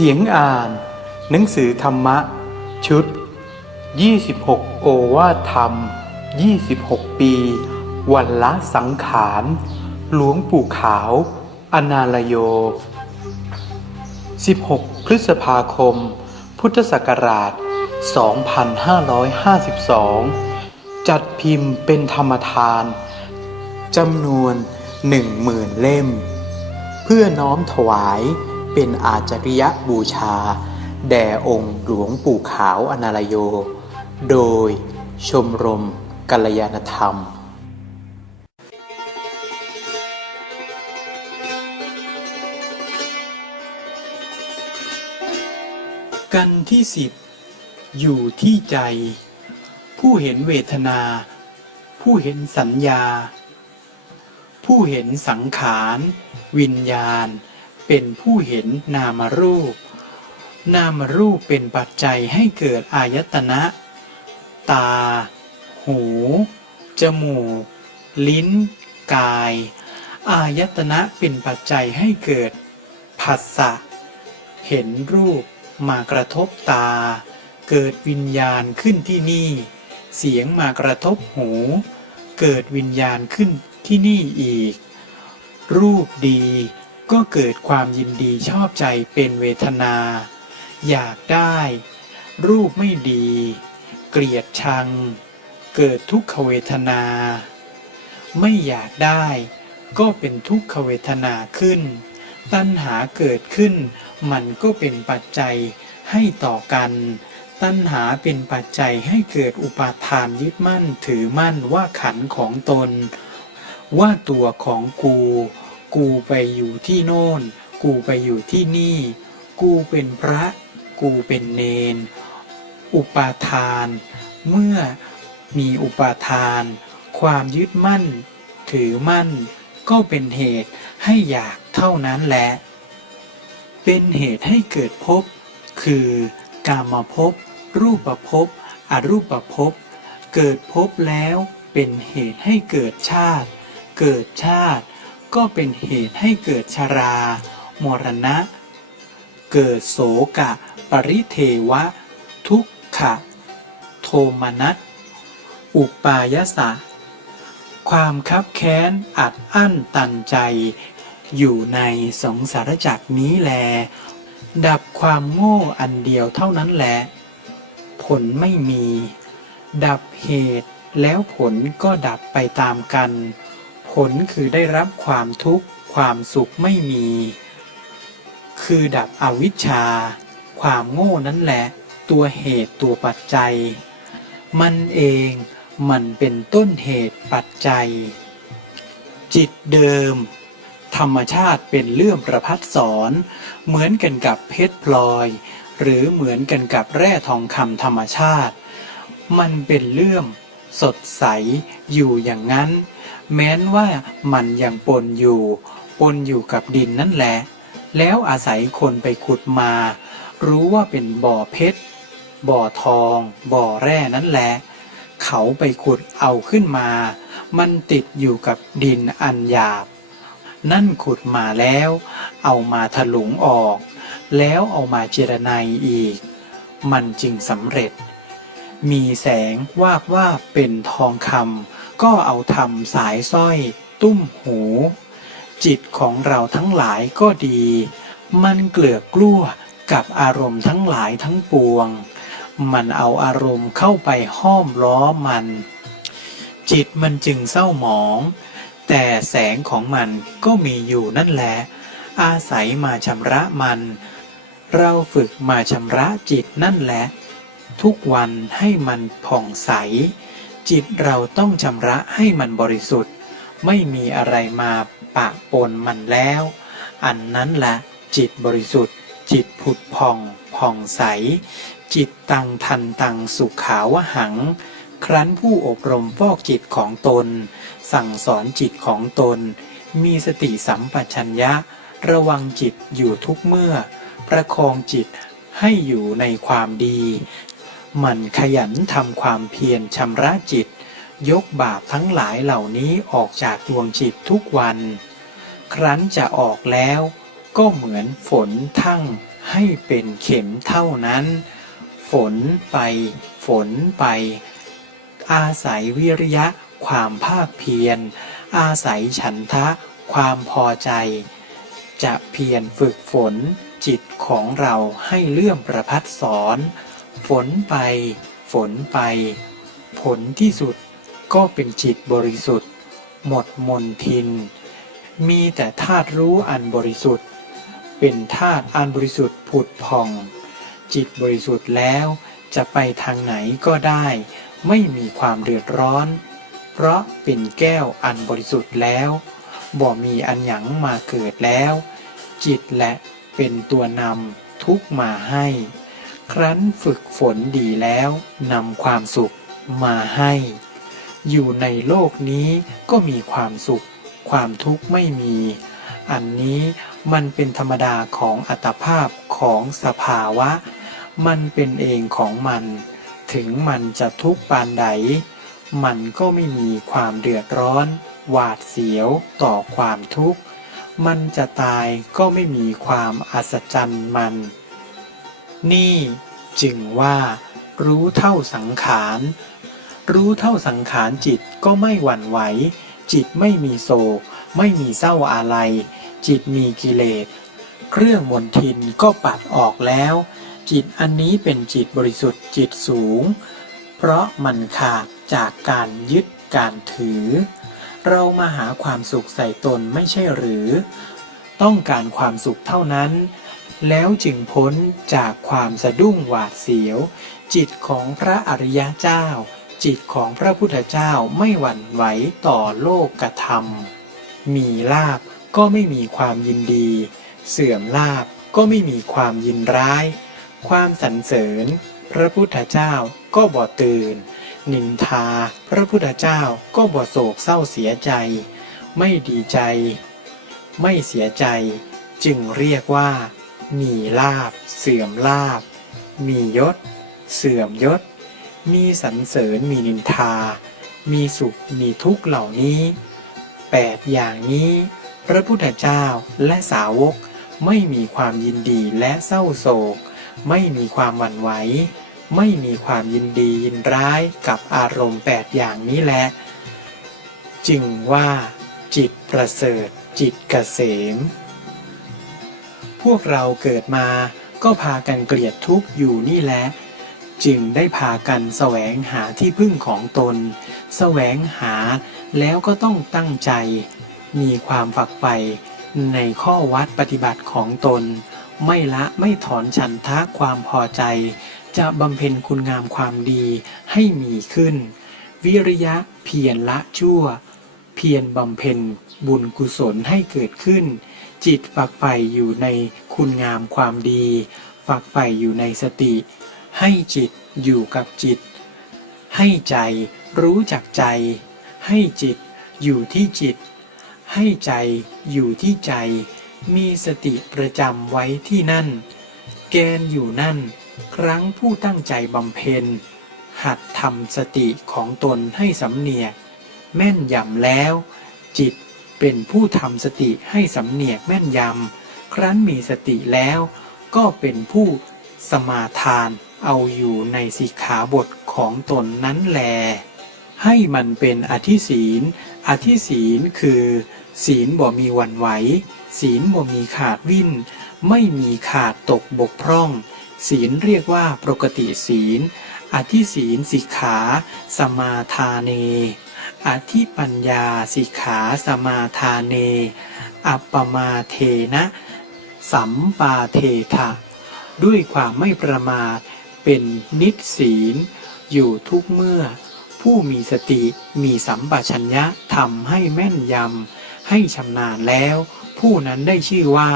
เสียงอ่าน หนังสือธรรมะ ชุด 26 โอวาทธรรม 26 ปี วันละสังขาร หลวงปู่ขาว อนาลโย 16 พฤษภาคม พุทธศักราช 2552 จัดพิมพ์เป็นธรรมทานจำนวนหนึ่งหมื่นเล่ม เพื่อน้อมถวาย เป็นอาจริยบูชา แด่องค์หลวงปู่ขาวอนาลโย โดยชมรมกัลยาณธรรมกันที่สิบอยู่ที่ใจ ผู้เห็นเวทนา ผู้เห็นสัญญา ผู้เห็นสังขาร วิญญาณ เป็นผู้เห็นนามรูป นามรูปเป็นปัจจัยให้เกิดอายตนะ ตา หู จมูก ลิ้น กาย อายตนะเป็นปัจจัยให้เกิดผัสสะ เห็นรูปมากระทบตา เกิดวิญญาณขึ้นที่นี่ เสียงมากระทบหู เกิดวิญญาณขึ้นที่นี่อีก รูปดี ก็เกิดความยินดีชอบใจเป็นเวทนา อยากได้ รูปไม่ดี เกลียดชัง เกิดทุกขเวทนา ไม่อยากได้ก็เป็นทุกขเวทนาขึ้น ตัณหาเกิดขึ้น มันก็เป็นปัจจัยให้ต่อกัน ตัณหาเป็นปัจจัยให้เกิดอุปาทานยึดมั่นถือมั่นว่าขันของตน ว่าตัวของกู กูไปอยู่ที่โน่น กูไปอยู่ที่นี่ กูเป็นพระ กูเป็นเนน อุปาทาน เมื่อมีอุปาทาน ความยึดมั่น ถือมั่น ก็เป็นเหตุให้อยากเท่านั้นแหละ เป็นเหตุให้เกิดภพ คือกามภพ รูปภพ อรูปภพ เกิดภพแล้วเป็นเหตุให้เกิดชาติ เกิดชาติ ก็เป็นเหตุให้เกิดชรา มรณะ เกิดโสกะ ปริเทวะ ทุกขะ โทมนัส อุปายสะ ความคับแค้นอัดอั้นตันใจ อยู่ในสงสารจักรนี้แล ดับความโง่อันเดียวเท่านั้นแหละ ผลไม่มี ดับเหตุแล้วผลก็ดับไปตามกัน ผลคือได้รับความทุกข์ความสุขไม่มี คือดับอวิชชา ความโง่นั่นแหละ ตัวเหตุตัวปัจจัย มันเองมันเป็นต้นเหตุปัจจัย จิตเดิม ธรรมชาติเป็นเลื่อมประพัดสอนเหมือนกันกับเพชรพลอย หรือเหมือนกันกับแร่ทองคำธรรมชาติ มันเป็นเลื่อมสดใสอยู่อย่างนั้น แม้นว่ามันยังปนอยู่ ปนอยู่กับดินนั่นแหละ แล้วอาศัยคนไปขุดมา รู้ว่าเป็นบ่อเพชร บ่อทอง บ่อแร่นั่นแหละ เขาไปขุดเอาขึ้นมา มันติดอยู่กับดินอันหยาบ นั่นขุดมาแล้ว เอามาถลุงออก แล้วเอามาเจรไนอีก มันจึงสำเร็จ มีแสงวาบว่าเป็นทองคำ ก็เอาทำสายสร้อย ตุ้มหู จิตของเราทั้งหลายก็ดี มันเกลือกกลั้วกับอารมณ์ทั้งหลายทั้งปวง มันเอาอารมณ์เข้าไปห้อมล้อมมัน จิตมันจึงเศร้าหมอง แต่แสงของมันก็มีอยู่นั่นแหละ อาศัยมาชำระมัน เราฝึกมาชำระจิตนั่นแหละ ทุกวันให้มันผ่องใส จิตเราต้องชำระให้มันบริสุทธิ์ ไม่มีอะไรมาปะปนมันแล้ว อันนั้นละจิตบริสุทธิ์ จิตผุดผ่องผ่องใส จิตตังทันตังสุขาวหัง ครั้นผู้อบรมฟอกจิตของตน สั่งสอนจิตของตน มีสติสัมปชัญญะ ระวังจิตอยู่ทุกเมื่อ ประคองจิตให้อยู่ในความดี มันขยันทำความเพียรชำระจิต ยกบาปทั้งหลายเหล่านี้ออกจากดวงจิตทุกวัน ครั้นจะออกแล้วก็เหมือนฝนทั้งให้เป็นเข็มเท่านั้น ฝนไป ฝนไป อาศัยวิริยะ ความภาคเพียร อาศัยฉันทะ ความพอใจ จะเพียรฝึกฝนจิตของเราให้เลื่อมประพัดสอน ฝนไป ฝนไป ผลที่สุดก็เป็นจิตบริสุทธิ์ หมดมนทิน มีแต่ธาตุรู้อันบริสุทธิ์ เป็นธาตุอันบริสุทธิ์ผุดผ่อง จิตบริสุทธิ์แล้วจะไปทางไหนก็ได้ ไม่มีความเดือดร้อน เพราะเป็นแก้วอันบริสุทธิ์แล้วบ่มีอันหยังมาเกิดแล้ว จิตและเป็นตัวนำทุกมาให้ ครั้นฝึกฝนดีแล้วนำความสุขมาให้ อยู่ในโลกนี้ก็มีความสุข ความทุกข์ไม่มี อันนี้มันเป็นธรรมดาของอัตภาพของสภาวะ มันเป็นเองของมัน ถึงมันจะทุกข์ปานใด มันก็ไม่มีความเดือดร้อน หวาดเสียวต่อความทุกข์ มันจะตายก็ไม่มีความอัศจรรย์มัน นี่จึงว่ารู้เท่าสังขาร รู้เท่าสังขารจิตก็ไม่หวั่นไหว จิตไม่มีโศก ไม่มีเศร้าอาลัย จิตมีกิเลส เครื่องมนทินก็ปัดออกแล้ว จิตอันนี้เป็นจิตบริสุทธิ์จิตสูง เพราะมันขาดจากการยึดการถือ เรามาหาความสุขใส่ตนไม่ใช่หรือ ต้องการความสุขเท่านั้น แล้วจึงพ้นจากความสะดุ้งหวาดเสียว จิตของพระอริยเจ้า จิตของพระพุทธเจ้าไม่หวั่นไหวต่อโลกกระทำมีลาบก็ไม่มีความยินดี เสื่อมลาบก็ไม่มีความยินร้าย ความสรรเสริญ พระพุทธเจ้าก็บ่ตื่น นินทา พระพุทธเจ้าก็บ่โศกเศร้าเสียใจ ไม่ดีใจ ไม่เสียใจ จึงเรียกว่า มีลาบ เสื่อมลาบ มียศ เสื่อมยศ มีสรรเสริญมีนินทา มีสุขมีทุกข์เหล่านี้แปดอย่างนี้พระพุทธเจ้าและสาวกไม่มีความยินดีและเศร้าโศก ไม่มีความหวั่นไหว ไม่มีความยินดียินร้ายกับอารมณ์แปดอย่างนี้แหละ จึงว่า จิตประเสริฐ จิตเกษม วกเราเกิดมา ก็พากันเกลียดทุกข์อยู่นี่แหละจึงได้พากันแสวงหาที่พึ่งของตน แสวงหาแล้วก็ต้องตั้งใจ มีความฝักใฝ่ในข้อวัดปฏิบัติของตน ไม่ละไม่ถอนฉันทะความพอใจ จะบำเพ็ญคุณงามความดีให้มีขึ้น วิริยะเพียรละชั่ว เพียรบำเพ็ญบุญกุศลให้เกิดขึ้น จิตฝักใฝ่อยู่ในคุณงามความดี ฝักใฝ่อยู่ในสติ ให้จิตอยู่กับจิต ให้ใจรู้จักใจ ให้จิตอยู่ที่จิต ให้ใจอยู่ที่ใจ มีสติประจำไว้ที่นั่น แกนอยู่นั่น ครั้งผู้ตั้งใจบำเพ็ญ หัดทำสติของตนให้สำเนียกแม่นยำแล้ว จิต เป็นผู้ทำสติให้สำเนียกแม่นยำ ครั้นมีสติแล้วก็เป็นผู้สมาทานเอาอยู่ในสิกขาบทของตนนั้นแล ให้มันเป็นอธิศีล อธิศีลคือ ศีลบ่มีวันไหว ศีลบ่มีขาดวิ่น ไม่มีขาดตกบกพร่อง ศีลเรียกว่าปกติศีล อธิศีลสิกขา สมาทาเน อธิปัญญาสิกขาสมาทาเน อัปปมาเทนะ สัมปาเทถะด้วยความไม่ประมาทเป็นนิสีล อยู่ทุกเมื่อ ผู้มีสติมีสัมปชัญญะทำให้แม่นยำ ให้ชำนาญแล้ว ผู้นั้นได้ชื่อว่า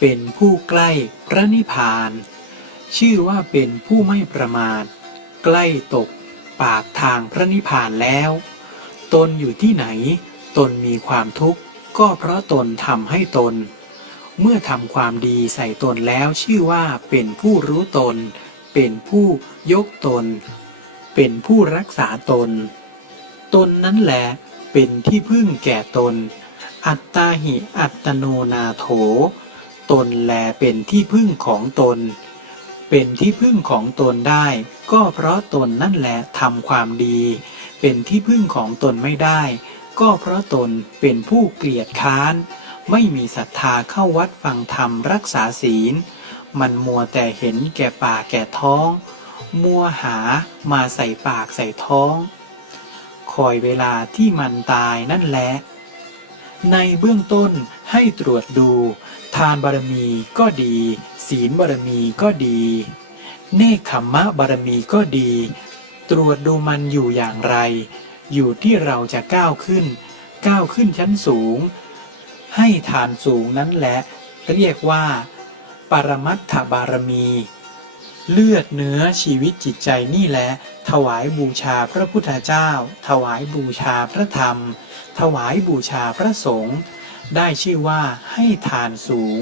เป็นผู้ใกล้พระนิพพาน ชื่อว่าเป็นผู้ไม่ประมาท ใกล้ตกปากทางพระนิพพานแล้ว ตนอยู่ที่ไหน ตนมีความทุกข์ ก็เพราะตนทำให้ตน เมื่อทำความดีใส่ตนแล้วชื่อว่าเป็นผู้รู้ตน เป็นผู้ยกตน เป็นผู้รักษาตน ตนนั้นแหละเป็นที่พึ่งแก่ตน อัตตาหิอัตโนนาโถตตนแลเป็นที่พึ่งของตน เป็นที่พึ่งของตนได้ ก็เพราะตนนั่นแหละทำความดี เป็นที่พึ่งของตนไม่ได้ ก็เพราะตนเป็นผู้เกลียดค้าน ไม่มีศรัทธาเข้าวัดฟังธรรมรักษาศีล มันมัวแต่เห็นแก่ปากแก่ท้อง มัวหามาใส่ปากใส่ท้อง คอยเวลาที่มันตายนั่นแหละ ในเบื้องต้นให้ตรวจดู ทานบารมีก็ดี ศีลบารมีก็ดี เนคขมมะบารมีก็ดี ตรวจดูมันอยู่อย่างไร อยู่ที่เราจะก้าวขึ้น ก้าวขึ้นชั้นสูง ให้ทานสูงนั้นแหละ เรียกว่า ปรมัตถบารมี เลือดเนื้อชีวิตจิตใจนี่แหละ ถวายบูชาพระพุทธเจ้า ถวายบูชาพระธรรม ถวายบูชาพระสงฆ์ได้ชื่อว่าให้ทานสูง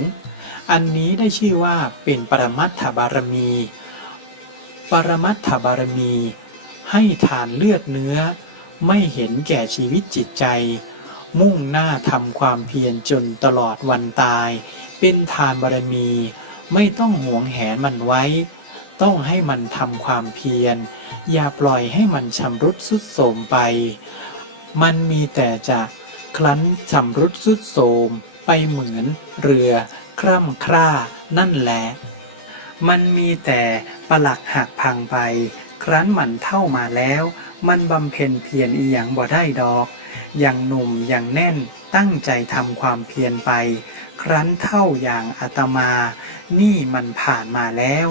อันนี้ได้ชื่อว่าเป็นปรมัตถบารมี ปรมัตถบารมี ให้ทานเลือดเนื้อ ไม่เห็นแก่ชีวิตจิตใจ มุ่งหน้าทำความเพียรจนตลอดวันตาย เป็นทานบารมี ไม่ต้องหวงแหนมันไว้ ต้องให้มันทำความเพียร อย่าปล่อยให้มันชำรุดสุดโทมไป มันมีแต่จะคลั้นชำรุดสุดโทมไปเหมือนเรือ คร่ำคร่านั่นแหละ มันมีแต่ปลักหักพังไป ครั้นมันเท่ามาแล้ว มันบำเพ็ญเพียรอีหยังบ่ได้ดอก อย่างหนุ่มอย่างแน่นตั้งใจทำความเพียรไป ครั้นเท่าอย่างอาตมา นี่มันผ่านมาแล้ว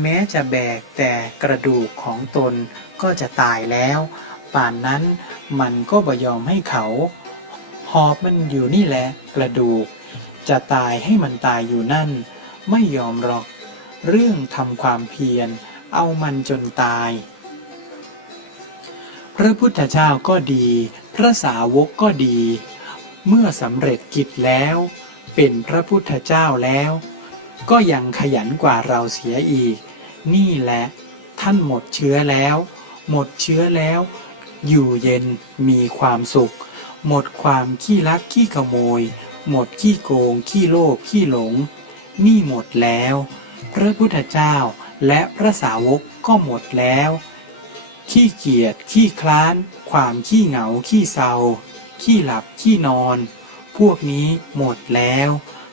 แม้จะแบกแต่กระดูกของตนก็จะตายแล้ว ป่านนั้นมันก็บ่ยอมให้เขาหอบมันอยู่นี่แหละกระดูก จะตายให้มันตายอยู่นั่น ไม่ยอมหรอก เรื่องทำความเพียร เอามันจนตาย พระพุทธเจ้าก็ดี พระสาวกก็ดี เมื่อสำเร็จกิจแล้ว เป็นพระพุทธเจ้าแล้ว ก็ยังขยันกว่าเราเสียอีก นี่แหละ ท่านหมดเชื้อแล้ว หมดเชื้อแล้ว อยู่เย็นมีความสุข หมดความขี้ลักขี้ขโมย หมดขี้โกงขี้โลภขี้หลง นี่หมดแล้ว พระพุทธเจ้า และพระสาวกก็หมดแล้ว ขี้เกียจขี้คลาน ความขี้เหงาขี้เศร้า ขี้หลับขี้นอน พวกนี้หมดแล้ว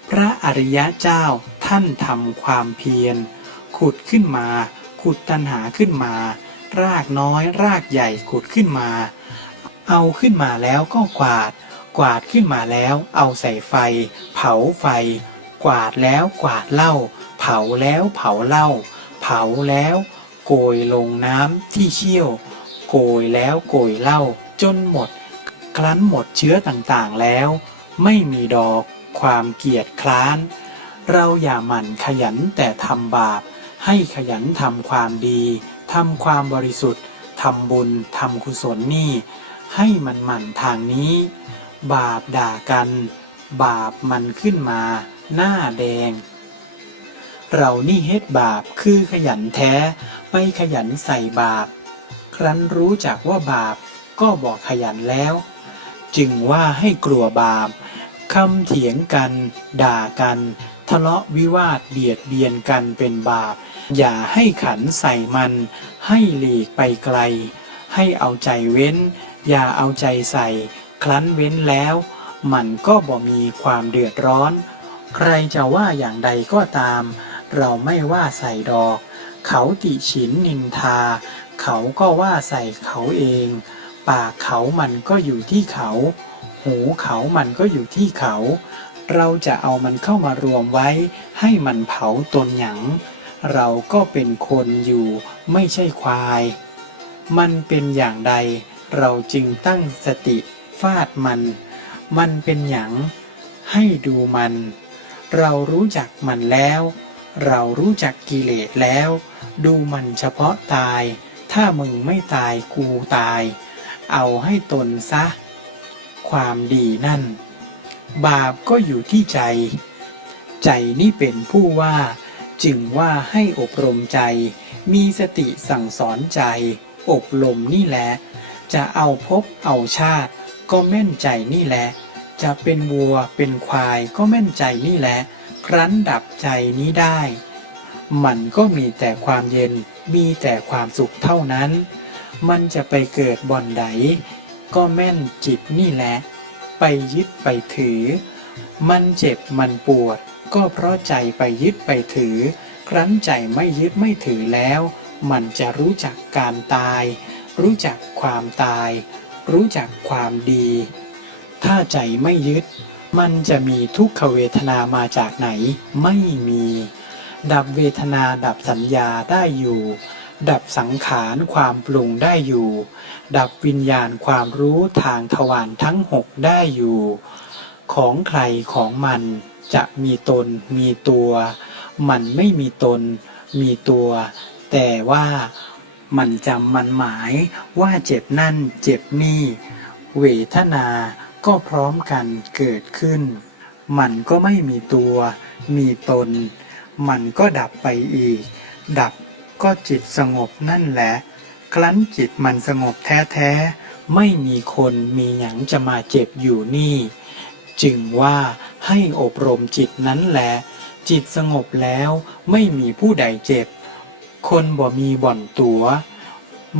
พระอริยะเจ้าท่านทำความเพียร ขุดขึ้นมา ขุดตัณหาขึ้นมา รากน้อยรากใหญ่ขุดขึ้นมา เอาขึ้นมาแล้วก็กวาด กวาดขึ้นมาแล้วเอาใส่ไฟ เผาไฟ กวาดแล้วกวาดเล้าเผาแล้วเผาเล้าาแล้วโกยลงน้ำที่เชี่ยว โกยแล้วโกยเหล้าจนหมด ครั้นหมดเชื้อต่างๆแล้ว ไม่มีดอกความเกียจคร้าน เราอย่าหมั่นขยันแต่ทำบาป ให้ขยันทำความดีทำความบริสุทธิ์ทำบุญทำกุศลนี่ ให้มันหมั่นทางนี้ บาปด่ากัน บาปมันขึ้นมา หน้าแดง เรานี่เฮ็ดบาปคือขยันแท้ ไปขยันใส่บาป ครั้นรู้จักว่าบาปก็บอกขยันแล้ว จึงว่าให้กลัวบาปคำเถียงกัน ด่ากัน ทะเลาะวิวาทเบียดเบียนกันเป็นบาป อย่าให้ขันใส่มัน ให้หลีกไปไกล ให้เอาใจเว้น อย่าเอาใจใส่ ครั้นเว้นแล้ว มันก็บ่มีความเดือดร้อน ใครจะว่าอย่างใดก็ตาม เราไม่ว่าใส่ดอก เขาติฉินนินทา เขาก็ว่าใส่เขาเอง ปากเขามันก็อยู่ที่เขา หูเขามันก็อยู่ที่เขา เราจะเอามันเข้ามารวมไว้ ให้มันเผาตนหยัง เราก็เป็นคนอยู่ ไม่ใช่ควาย มันเป็นอย่างใด เราจึงตั้งสติฟาดมัน มันเป็นหยัง ให้ดูมัน เรารู้จักมันแล้ว เรารู้จักกิเลสแล้ว ดูมันเฉพาะตาย ถ้ามึงไม่ตายกูตาย เอาให้ตนซะ ความดีนั่น บาปก็อยู่ที่ใจ ใจนี่เป็นผู้ว่า จึงว่าให้อบรมใจ มีสติสั่งสอนใจ อบรมนี่แหละ จะเอาพบเอาชาติ ก็แม่นใจนี่แหละ จะเป็นวัวเป็นควายก็แม่นใจนี่แหละ ครั้นดับใจนี้ได้ มันก็มีแต่ความเย็นมีแต่ความสุขเท่านั้น มันจะไปเกิดบ่อนใด ก็แม่นจิตนี่แหละ ไปยึดไปถือ มันเจ็บมันปวด ก็เพราะใจไปยึดไปถือ ครั้นใจไม่ยึดไม่ถือแล้ว มันจะรู้จักการตาย รู้จักความตาย รู้จักความดี ถ้าใจไม่ยึด มันจะมีทุกขเวทนามาจากไหน ไม่มี ดับเวทนาดับสัญญาได้อยู่ ดับสังขารความปรุงได้อยู่ ดับวิญญาณความรู้ทางทวารทั้งหกได้อยู่ ของใครของมันจะมีตนมีตัว มันไม่มีตน มีตัว แต่ว่ามันจำมันหมายว่าเจ็บนั่นเจ็บนี่ เวทนา ก็พร้อมกันเกิดขึ้น มันก็ไม่มีตัว มีตน มันก็ดับไปอีก ดับก็จิตสงบนั่นแหละ ครั้นจิตมันสงบแท้ๆ ไม่มีคนมีหยังจะมาเจ็บอยู่นี่ จึงว่าให้อบรมจิตนั้นแหละ จิตสงบแล้วไม่มีผู้ใดเจ็บ คนบ่มีบ่อนตัว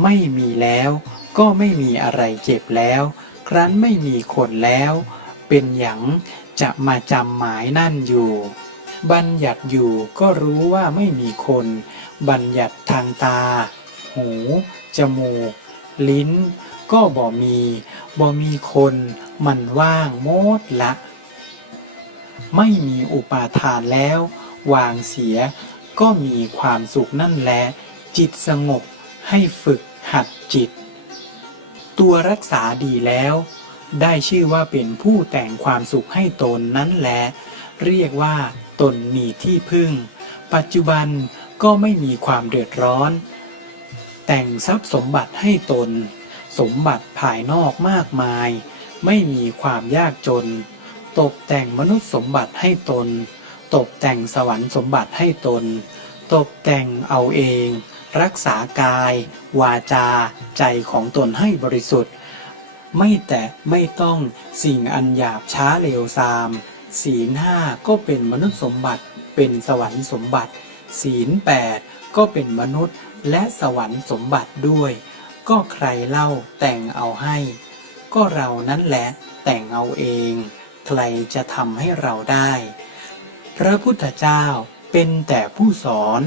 ไม่มีแล้วก็ไม่มีอะไรเจ็บแล้ว ครั้นไม่มีคนแล้ว เป็นหยังจะมาจำหมายนั่นอยู่ บัญญัติอยู่ก็รู้ว่าไม่มีคน บัญญัติทางตา หู จมูก ลิ้น ก็บ่มีบ่มีคนมันว่างโมดละ ไม่มีอุปาทานแล้ว วางเสียก็มีความสุขนั่นแหละจิตสงบให้ฝึกหัดจิต ตัวรักษาดีแล้ว ได้ชื่อว่าเป็นผู้แต่งความสุขให้ตนนั้นแหละเรียกว่า ตนมีที่พึ่ง ปัจจุบันก็ไม่มีความเดือดร้อน แต่งทรัพย์สมบัติให้ตน สมบัติภายนอกมากมาย ไม่มีความยากจน ตกแต่งมนุษย์สมบัติให้ตน ตกแต่งสวรรค์สมบัติให้ตน ตกแต่งเอาเอง รักษากาย วาจา ใจของตนให้บริสุทธิ์ ไม่แตะไม่ต้องสิ่งอันหยาบช้าเลวทราม ศีลห้าก็เป็นมนุษย์สมบัติ เป็นสวรรค์สมบัติ ศีลแปดก็เป็นมนุษย์และสวรรค์สมบัติด้วย ก็ใครเล่าแต่งเอาให้ ก็เรานั่นแหละแต่งเอาเอง ใครจะทำให้เราได้ พระพุทธเจ้าเป็นแต่ผู้สอน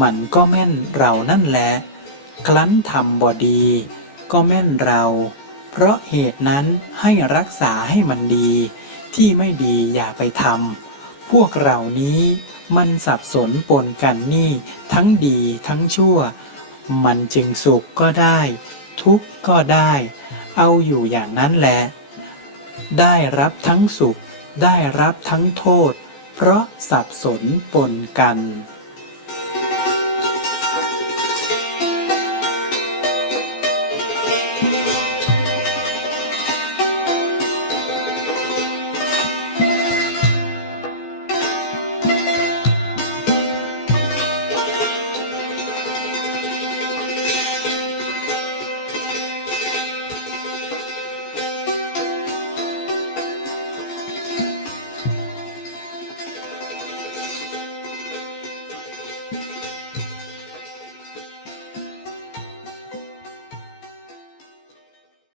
มันก็แม่นเรานั่นแหละครั้นทำบอดี ก็แม่นเรา เพราะเหตุนั้นให้รักษาให้มันดี ที่ไม่ดีอย่าไปทำพวกเรานี้มันสับสนปนกันนี่ ทั้งดีทั้งชั่ว มันจึงสุขก็ได้ ทุกข์ก็ได้ เอาอยู่อย่างนั้นแหละ ได้รับทั้งสุข ได้รับทั้งโทษ เพราะสับสนปนกัน